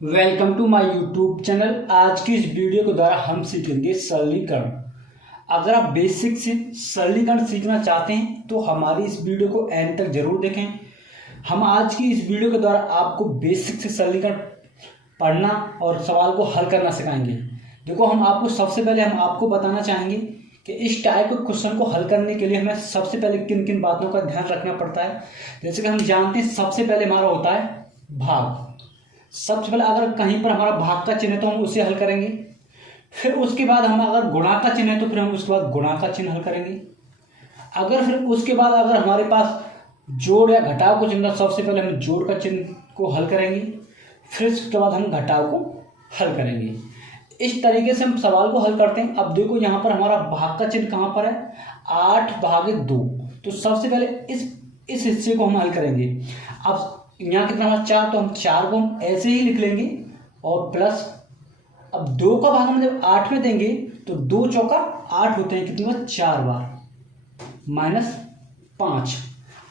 Welcome to my YouTube channel. आज की इस वीडियो के द्वारा हम सीखेंगे सरलीकरण। अगर आप बेसिक से सरलीकरण सीखना चाहते हैं तो हमारी इस वीडियो को एंड तक जरूर देखें। हम आज की इस वीडियो के द्वारा आपको बेसिक से सरलीकरण पढ़ना और सवाल को हल करना सिखाएंगे। देखो, हम आपको बताना चाहेंगे कि इस टाइप के क्वेश्चन को हल करने के लिए हमें सबसे पहले किन किन बातों का ध्यान रखना पड़ता है। जैसे कि हम जानते हैं, सबसे पहले हमारा होता है भाग। सबसे पहले अगर कहीं पर हमारा भाग का चिन्ह है तो हम उसे हल करेंगे। फिर उसके बाद हम अगर गुणा का चिन्ह है तो फिर हम उसके बाद गुणा का चिन्ह हल करेंगे। फिर उसके बाद अगर हमारे पास जोड़ या घटाव का चिन्ह, सबसे पहले हम जोड़ का चिन्ह को हल करेंगे। फिर उसके बाद हम घटाव को हल करेंगे। इस तरीके से हम सवाल को हल करते हैं। अब देखो, यहाँ पर हमारा भाग का चिन्ह कहाँ पर है, 8/2। तो सबसे पहले इस हिस्से को हम हल करेंगे। अब यहाँ कितना हमारा 4, तो हम 4 को हम ऐसे ही लिख लेंगे और प्लस, अब 2 का भाग हम जब 8 में देंगे तो 2 चौका 8 होते हैं, कितनी बार 4 बार, -5।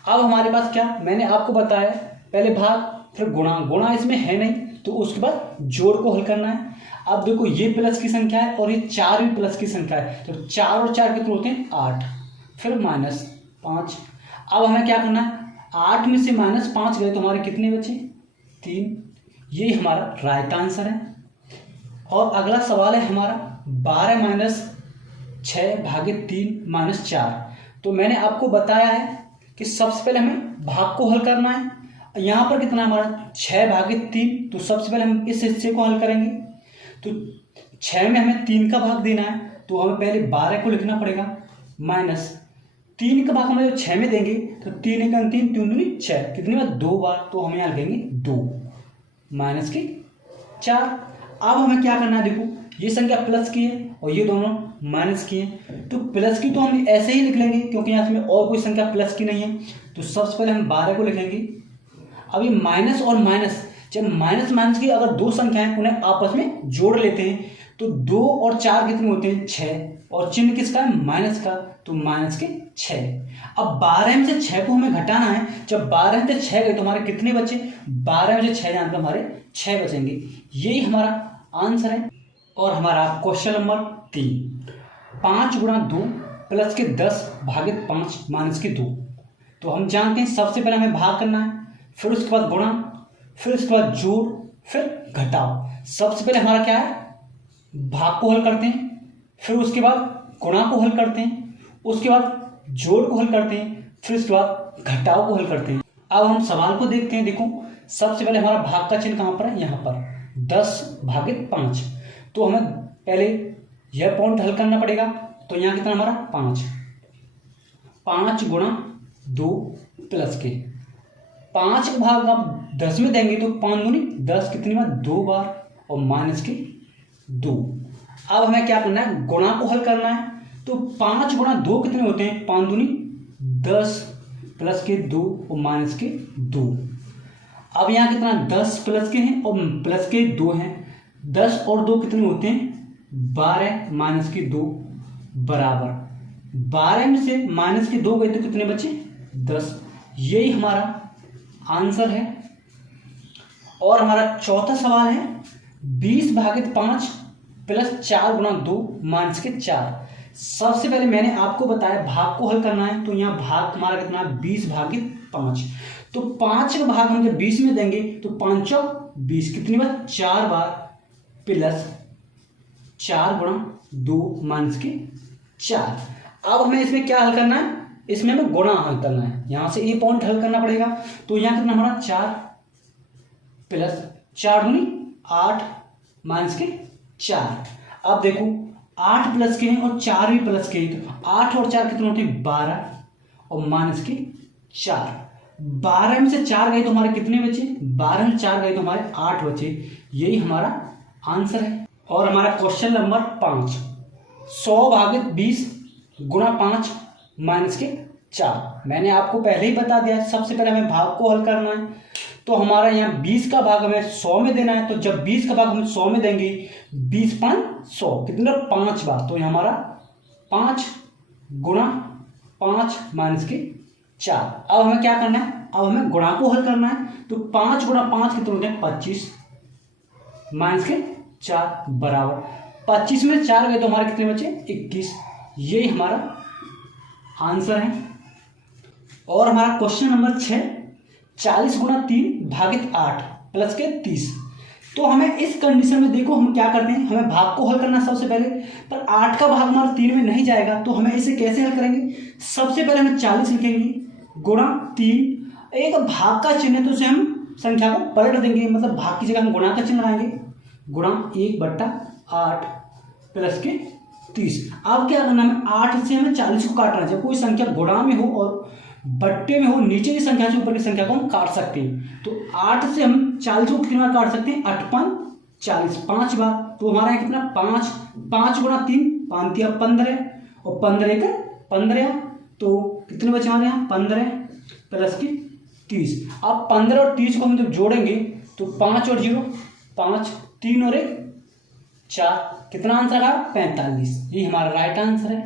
अब हमारे पास क्या, मैंने आपको बताया पहले भाग फिर गुणा। गुणा इसमें है नहीं तो उसके बाद जोड़ को हल करना है। अब देखो, ये प्लस की संख्या है और ये 4 भी प्लस की संख्या है, तो 4 और 4 कितने होते हैं 8, फिर -5। अब हमें क्या करना है, 8 में से -5 गए तो हमारे कितने बचे, 3। यही हमारा राइट आंसर है। और अगला सवाल है हमारा 12 - 6/3 -4। तो मैंने आपको बताया है कि सबसे पहले हमें भाग को हल करना है। यहाँ पर कितना हमारा 6/3, तो सबसे पहले हम इस हिस्से को हल करेंगे। तो 6 में हमें 3 का भाग देना है, तो हमें पहले 12 को लिखना पड़ेगा, माइनस 3 का भाग हम जब 6 में देंगे तो 3 × 3 3 दूनी 6, कितनी बार 2 बार, तो हमें यहाँ लिखेंगे 2 -4। अब हमें क्या करना है, देखो ये संख्या प्लस की है और ये दोनों माइनस की है, तो प्लस की तो हम ऐसे ही लिख लेंगे क्योंकि यहाँ में और कोई संख्या प्लस की नहीं है। तो सबसे पहले हम 12 को लिखेंगे। अब ये माइनस और माइनस, जब माइनस माइनस की अगर दो संख्याएं उन्हें आपस में जोड़ लेते हैं तो 2 और 4 कितने होते हैं 6, और चिन्ह किसका है, माइनस का, तो -6। अब 12 में से 6 को हमें घटाना है। जब 12 में से 6 गए तो हमारे कितने बचे, 12 में से 6 जाने पर हमारे 6 बचेंगे। यही हमारा आंसर है। और हमारा क्वेश्चन नंबर 3, 5 × 2 + 10/5 -2। तो हम जानते हैं सबसे पहले हमें भाग करना है, फिर उसके बाद गुणा, फिर उसके बाद जोड़, फिर घटाव। सबसे पहले हमारा क्या है, भाग को हल करते हैं, फिर उसके बाद गुणा को हल करते हैं, उसके बाद जोड़ को हल करते हैं, फिर उसके बाद घटाव को हल करते हैं। अब हम सवाल को देखते हैं। देखो, सबसे पहले हमारा भाग का चिन्ह कहाँ पर है, यहाँ पर 10/5। तो हमें पहले यह पॉइंट हल करना पड़ेगा। तो यहाँ कितना हमारा 5 × 2 प्लस के 5 का भाग आप 10 में देंगे तो 5 दूनी 10, कितनी बार 2 बार, और -2। अब हमें क्या करना है, गुणा को हल करना है। तो 5 × 2 कितने होते हैं, 5 दूनी 10 प्लस के 2 और -2। अब यहाँ कितना 10 प्लस के हैं और प्लस के 2 हैं, 10 और 2 कितने होते हैं 12 -2 बराबर 12 में से -2 गए तो कितने बचे 10। यही हमारा आंसर है। और हमारा चौथा सवाल है 20/5 + 4 × 2 -4। सबसे पहले मैंने आपको बताया भाग को हल करना है। तो यहाँ भाग हमारा कितना है 20/5। तो 5 का भाग हम जब 20 में देंगे तो 5 × 20, कितनी बार 4 बार, प्लस 4 × 2 -4। अब हमें इसमें क्या हल करना है, इसमें हमें गुणा हल करना है। यहाँ से ये पॉइंट हल करना पड़ेगा। तो यहाँ कितना हमारा 4 प्लस 4 दूनी 8 -4। अब देखो 8 प्लस के हैं और 4 भी प्लस के हैं, तो 8 और 4 कितने होते हैं 12 और -4। 12 में से 4 गए तो हमारे कितने बचे, 12 में 4 गए तो हमारे 8 बचे। यही हमारा आंसर है। और हमारा क्वेश्चन नंबर 5, 100/20 × 5 -4। मैंने आपको पहले ही बता दिया, सबसे पहले हमें भाग को हल करना है। तो हमारा यहाँ 20 का भाग हमें 100 में देना है। तो जब 20 का भाग हम 100 में देंगे, 20 × 5 100, कितने 5 बार, तो हमारा 5 × 5 -4। अब हमें क्या करना है, अब हमें गुणा को हल करना है। तो 5 × 5 कितने होते हैं 25, माइनस के 4 बराबर 25 में 4 गए तो हमारे कितने बचे 21। यही हमारा आंसर है। और हमारा क्वेश्चन नंबर 6, 40 गुणा 3 भागित 8 प्लस के 30। तो हमें इस कंडीशन में देखो हम क्या करते हैं, हमें भाग को हल करना सबसे पहले, पर 8 का भाग हमारा 3 में नहीं जाएगा तो हमें इसे कैसे हल करेंगे। सबसे पहले हम 40 लिखेंगे गुणा 3, एक भाग का चिन्ह है तो उसे हम संख्या को पलट देंगे, मतलब भाग की जगह हम गुणा का चिन्ह लगाएंगे, गुणा 1/8 प्लस के 30। अब क्या करना है, 8 से हमें 40 को काटना है। जब कोई संख्या गुणा में हो और बट्टे में हो, नीचे की संख्या से ऊपर की संख्या को हम काट सकते हैं। तो 8 से हम 40 को कितनी बार काट सकते हैं, 8 5 40, 5 बार। तो हमारा यहाँ कितना 5, 5 गुणा 3 5 या 15 और 15 का 15, तो कितने बचे हमारे यहाँ 15 प्लस की 30। अब 15 और 30 को हम जब जोड़ेंगे तो 5 और 0 5, 3 और 1 4, कितना आंसर आया 45। ये हमारा राइट आंसर है।